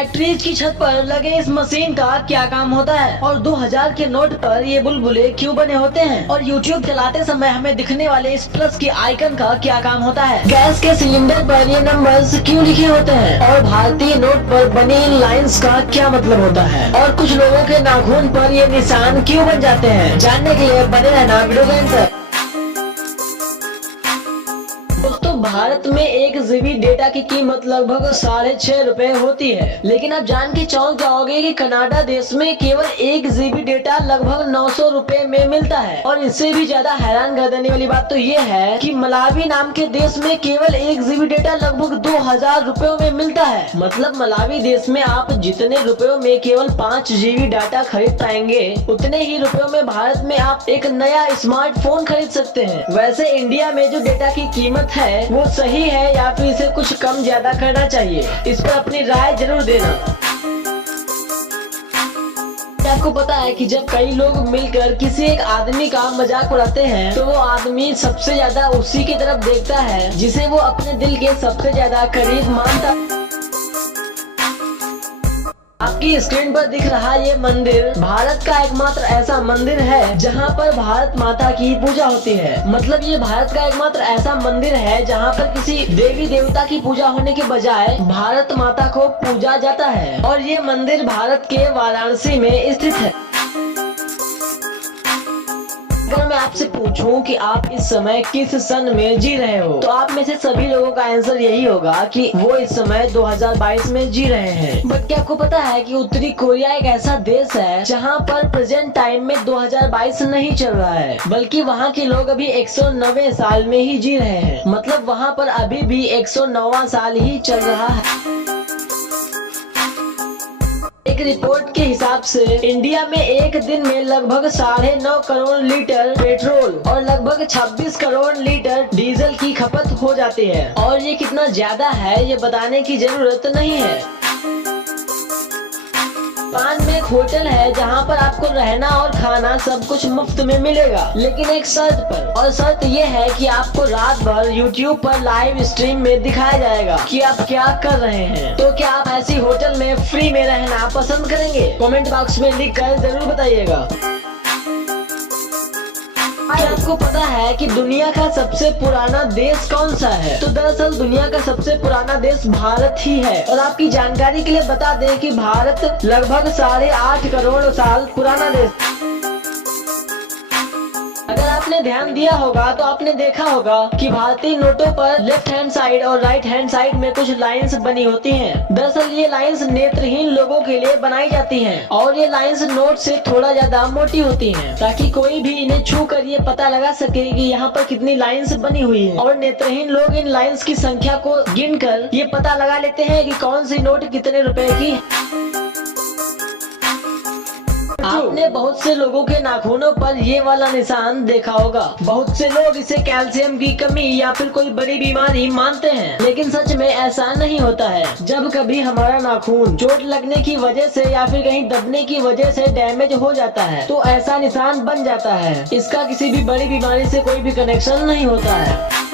Factories की छत पर लगे इस मशीन का क्या काम होता है, और 2000 के नोट पर ये बुलबुले क्यों बने होते हैं, और YouTube चलाते समय हमें दिखने वाले इस प्लस की आइकन का क्या काम होता है, गैस के सिलेंडर पर ये नंबर्स क्यों लिखे होते हैं, और भारतीय नोट पर बनी इन लाइंस का क्या मतलब होता है, और कुछ लोगों के नाखून पर ये निशान क्यों बन जाते हैं। जानने के लिए बने रहना वीडियो के अंत तक। दोस्तों, भारत में 1 GB डेटा की कीमत लगभग 6.5 रुपए होती है, लेकिन आप जान के चौंक जाओगे कि कनाडा देश में केवल 1 GB डेटा लगभग 900 रुपए में मिलता है। और इससे भी ज्यादा हैरान कर देने वाली बात तो ये है कि मलावी नाम के देश में केवल 1 GB डेटा लगभग 2000 रुपयों में मिलता है। मतलब मलावी देश में आप जितने रुपयों में केवल 5 GB डाटा खरीद पाएंगे, उतने ही रुपयों में भारत में आप एक नया स्मार्टफोन खरीद सकते हैं। वैसे इंडिया में जो डेटा की कीमत है वो सही है या फिर इसे कुछ कम ज्यादा करना चाहिए, इस पर अपनी राय जरूर देना। आपको पता है कि जब कई लोग मिलकर किसी एक आदमी का मजाक उड़ाते हैं तो वो आदमी सबसे ज्यादा उसी की तरफ देखता है जिसे वो अपने दिल के सबसे ज्यादा करीब मानता। आपकी स्क्रीन पर दिख रहा ये मंदिर भारत का एकमात्र ऐसा मंदिर है जहाँ पर भारत माता की पूजा होती है। मतलब ये भारत का एकमात्र ऐसा मंदिर है जहाँ पर किसी देवी देवता की पूजा होने के बजाय भारत माता को पूजा जाता है, और ये मंदिर भारत के वाराणसी में स्थित है। अगर मैं आपसे पूछूं कि आप इस समय किस सन में जी रहे हो, तो आप में से सभी लोगों का आंसर यही होगा कि वो इस समय 2022 में जी रहे हैं। बट क्या आपको पता है कि उत्तरी कोरिया एक ऐसा देश है जहां पर प्रेजेंट टाइम में 2022 नहीं चल रहा है, बल्कि वहां के लोग अभी 190 साल में ही जी रहे हैं। मतलब वहां पर अभी भी 109वां साल ही चल रहा है। एक रिपोर्ट के हिसाब से इंडिया में एक दिन में लगभग 9.5 करोड़ लीटर पेट्रोल और लगभग 26 करोड़ लीटर डीजल की खपत हो जाती है। और ये कितना ज्यादा है ये बताने की जरूरत नहीं है। पान में एक होटल है जहाँ पर आपको रहना और खाना सब कुछ मुफ्त में मिलेगा, लेकिन एक शर्त पर, और शर्त ये है कि आपको रात भर YouTube पर लाइव स्ट्रीम में दिखाया जाएगा कि आप क्या कर रहे हैं। तो क्या आप ऐसी होटल में फ्री में रहना पसंद करेंगे? कमेंट बॉक्स में लिख कर जरूर बताइएगा। आपको पता है कि दुनिया का सबसे पुराना देश कौन सा है? तो दरअसल दुनिया का सबसे पुराना देश भारत ही है। और आपकी जानकारी के लिए बता दें कि भारत लगभग 8.5 करोड़ साल पुराना देश। अगर आपने ध्यान दिया होगा तो आपने देखा होगा कि भारतीय नोटों पर लेफ्ट हैंड साइड और राइट हैंड साइड में कुछ लाइंस बनी होती हैं। दरअसल ये लाइंस नेत्रहीन लोगों के लिए बनाई जाती हैं, और ये लाइंस नोट से थोड़ा ज्यादा मोटी होती हैं, ताकि कोई भी इन्हें छू कर ये पता लगा सके कि यहाँ पर कितनी लाइंस बनी हुई है। और नेत्रहीन लोग इन लाइंस की संख्या को गिनकर ये पता लगा लेते हैं कि कौन सी नोट कितने रुपए की है। आपने बहुत से लोगों के नाखूनों पर ये वाला निशान देखा होगा। बहुत से लोग इसे कैल्शियम की कमी या फिर कोई बड़ी बीमारी मानते हैं, लेकिन सच में ऐसा नहीं होता है। जब कभी हमारा नाखून चोट लगने की वजह से या फिर कहीं दबने की वजह से डैमेज हो जाता है तो ऐसा निशान बन जाता है। इसका किसी भी बड़ी बीमारी से कोई भी कनेक्शन नहीं होता है।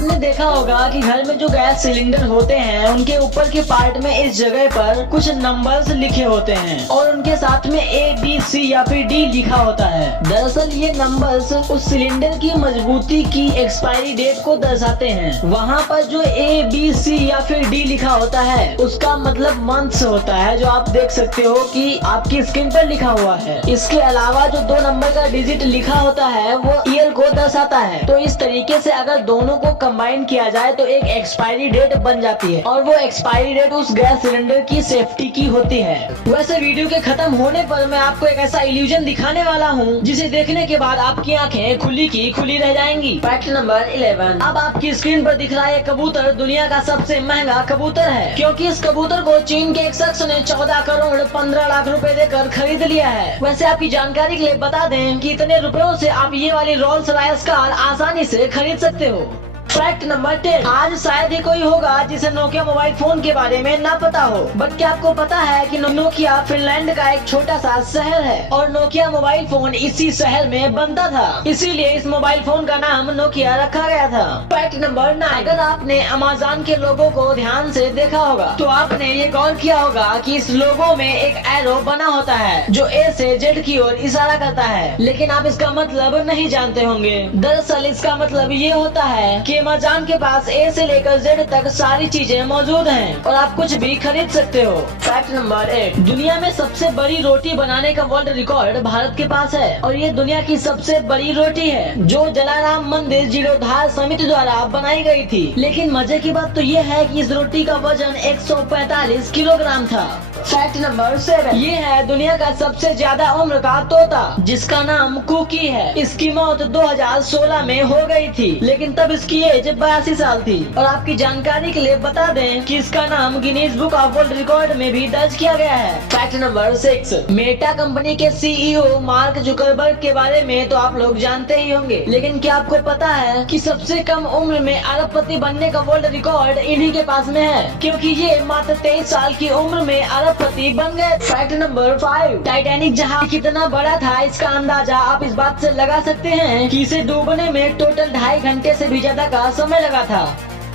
आपने देखा होगा कि घर में जो गैस सिलेंडर होते हैं उनके ऊपर के पार्ट में इस जगह पर कुछ नंबर्स लिखे होते हैं, और उनके साथ में A, B, C या फिर D लिखा होता है। दरअसल ये नंबर्स उस सिलेंडर की मजबूती की एक्सपायरी डेट को दर्शाते हैं। वहाँ पर जो A, B, C या फिर D लिखा होता है उसका मतलब मंथ्स होता है, जो आप देख सकते हो कि आपकी स्क्रीन पर लिखा हुआ है। इसके अलावा जो 2 नंबर का डिजिट लिखा होता है वो ईयर को दर्शाता है। तो इस तरीके से अगर दोनों को कंबाइन किया जाए तो एक एक्सपायरी डेट बन जाती है, और वो एक्सपायरी डेट उस गैस सिलेंडर की सेफ्टी की होती है। वैसे वीडियो के खत्म होने पर मैं आपको एक ऐसा इल्यूजन दिखाने वाला हूँ जिसे देखने के बाद आपकी आंखें खुली की खुली रह जाएंगी। Fact number 11। अब आपकी स्क्रीन पर दिख रहा है कबूतर दुनिया का सबसे महंगा कबूतर है, क्योंकि इस कबूतर को चीन के एक शख्स ने 14 करोड़ 15 लाख रुपए देकर खरीद लिया है। वैसे आपकी जानकारी के लिए बता दें कि इतने रुपयों से आप ये वाली रोल्स रॉयस कार आसानी से खरीद सकते हो। Fact number 10। आज शायद ही कोई होगा जिसे नोकिया मोबाइल फोन के बारे में ना पता हो, बट क्या आपको पता है कि नोकिया फिनलैंड का एक छोटा सा शहर है और नोकिया मोबाइल फोन इसी शहर में बनता था, इसीलिए इस मोबाइल फोन का नाम नोकिया रखा गया था। Fact number 9। अगर आपने अमेज़न के लोगो को ध्यान से देखा होगा तो आपने ये गौर किया होगा कि इस लोगो में एक एरो बना होता है जो ए से जेड की ओर इशारा करता है, लेकिन आप इसका मतलब नहीं जानते होंगे। दरअसल इसका मतलब ये होता है कि अमेज़न के पास ए से लेकर जेड तक सारी चीजें मौजूद हैं और आप कुछ भी खरीद सकते हो। Fact number 8। दुनिया में सबसे बड़ी रोटी बनाने का वर्ल्ड रिकॉर्ड भारत के पास है और ये दुनिया की सबसे बड़ी रोटी है जो जलाराम मंदिर जीर्णोद्धार समिति द्वारा बनाई गई थी। लेकिन मजे की बात तो ये है कि इस रोटी का वजन 145 किलोग्राम था। Fact number 7। ये है दुनिया का सबसे ज्यादा उम्र का तोता जिसका नाम कुकी है। इसकी मौत 2016 में हो गई थी, लेकिन तब इसकी एज 82 साल थी। और आपकी जानकारी के लिए बता दें कि इसका नाम Guinness book of world record में भी दर्ज किया गया है। Fact number 6। मेटा कंपनी के सीईओ मार्क जुकरबर्ग के बारे में तो आप लोग जानते ही होंगे, लेकिन क्या आपको पता है कि सबसे कम उम्र में अरबपति बनने का वर्ल्ड रिकॉर्ड इन्हीं के पास में है, क्योंकि ये मात्र 23 साल की उम्र में अरबपति बन गए। Fact number 5। टाइटैनिक जहाज कितना बड़ा था इसका अंदाजा आप इस बात से लगा सकते हैं कि इसे डूबने में टोटल 2.5 घंटे से भी ज्यादा का समय लगा था।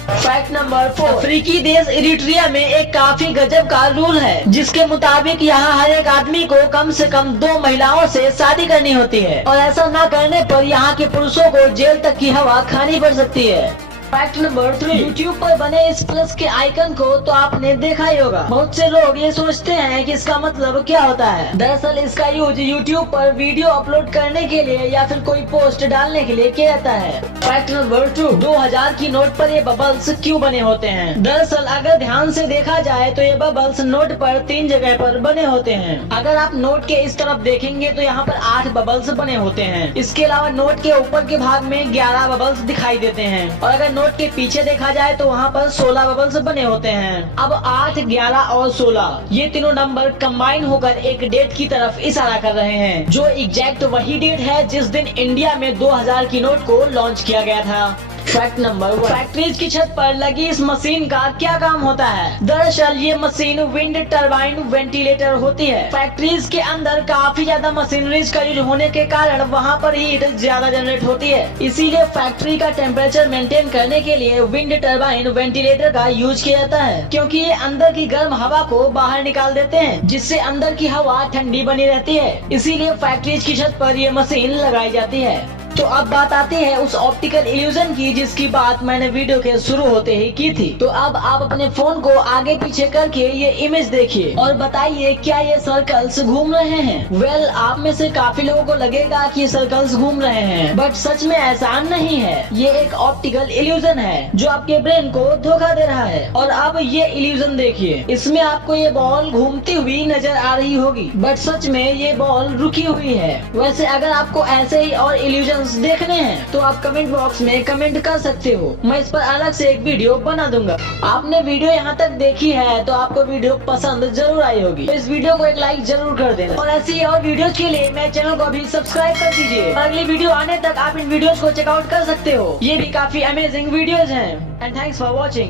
Fact number 4। अफ्रीकी देश इरिट्रिया में एक काफी गजब का रूल है जिसके मुताबिक यहाँ हर एक आदमी को कम से कम 2 महिलाओं से शादी करनी होती है और ऐसा न करने पर यहाँ के पुरुषों को जेल तक की हवा खानी पड़ सकती है। Fact number 3। यूट्यूब पर बने इस प्लस के आइकन को तो आपने देखा ही होगा। बहुत से लोग ये सोचते हैं कि इसका मतलब क्या होता है। दरअसल इसका यूज यूट्यूब पर वीडियो अपलोड करने के लिए या फिर कोई पोस्ट डालने के लिए किया जाता है। Fact number 2। 2000 की नोट पर ये बबल्स क्यों बने होते हैं? दरअसल अगर ध्यान से देखा जाए तो ये बबल्स नोट पर 3 जगह पर बने होते हैं। अगर आप नोट के इस तरफ देखेंगे तो यहाँ पर 8 बबल्स बने होते हैं। इसके अलावा नोट के ऊपर के भाग में 11 बबल्स दिखाई देते हैं और अगर नोट के पीछे देखा जाए तो वहाँ पर 16 बबल्स बने होते हैं। अब 8, 11 और 16 ये तीनों नंबर कंबाइन होकर एक डेट की तरफ इशारा कर रहे हैं जो एग्जैक्ट वही डेट है जिस दिन इंडिया में 2000 की नोट को लॉन्च किया गया था। Fact number 1। फैक्ट्रीज की छत पर लगी इस मशीन का क्या काम होता है? दरअसल ये मशीन विंड टरबाइन वेंटिलेटर होती है। फैक्ट्रीज के अंदर काफी ज्यादा मशीनरीज का यूज होने के कारण वहाँ पर हीट ज्यादा जनरेट होती है, इसीलिए फैक्ट्री का टेम्परेचर मेंटेन करने के लिए विंड टरबाइन वेंटिलेटर का यूज किया जाता है, क्योंकि ये अंदर की गर्म हवा को बाहर निकाल देते हैं जिससे अंदर की हवा ठंडी बनी रहती है। इसीलिए फैक्ट्रीज की छत पर ये मशीन लगाई जाती है। तो अब बात आती है उस ऑप्टिकल इल्यूजन की जिसकी बात मैंने वीडियो के शुरू होते ही की थी। तो अब आप अपने फोन को आगे पीछे करके ये इमेज देखिए और बताइए क्या ये सर्कल्स घूम रहे हैं? वेल, आप में से काफी लोगों को लगेगा कि ये सर्कल्स घूम रहे हैं, बट सच में ऐसा नहीं है। ये एक ऑप्टिकल इल्यूजन है जो आपके ब्रेन को धोखा दे रहा है। और अब ये इल्यूजन देखिए, इसमें आपको ये बॉल घूमती हुई नजर आ रही होगी, बट सच में ये बॉल रुकी हुई है। वैसे अगर आपको ऐसे ही और इल्यूजन देखने हैं तो आप कमेंट बॉक्स में कमेंट कर सकते हो, मैं इस पर अलग से एक वीडियो बना दूंगा। आपने वीडियो यहाँ तक देखी है तो आपको वीडियो पसंद जरूर आई होगी, तो इस वीडियो को एक लाइक जरूर कर देना और ऐसी और वीडियोस के लिए मेरे चैनल को अभी सब्सक्राइब कर दीजिए। अगली वीडियो आने तक आप इन वीडियोस को चेकआउट कर सकते हो, ये भी काफी अमेजिंग वीडियोस हैं। And thanks for watching.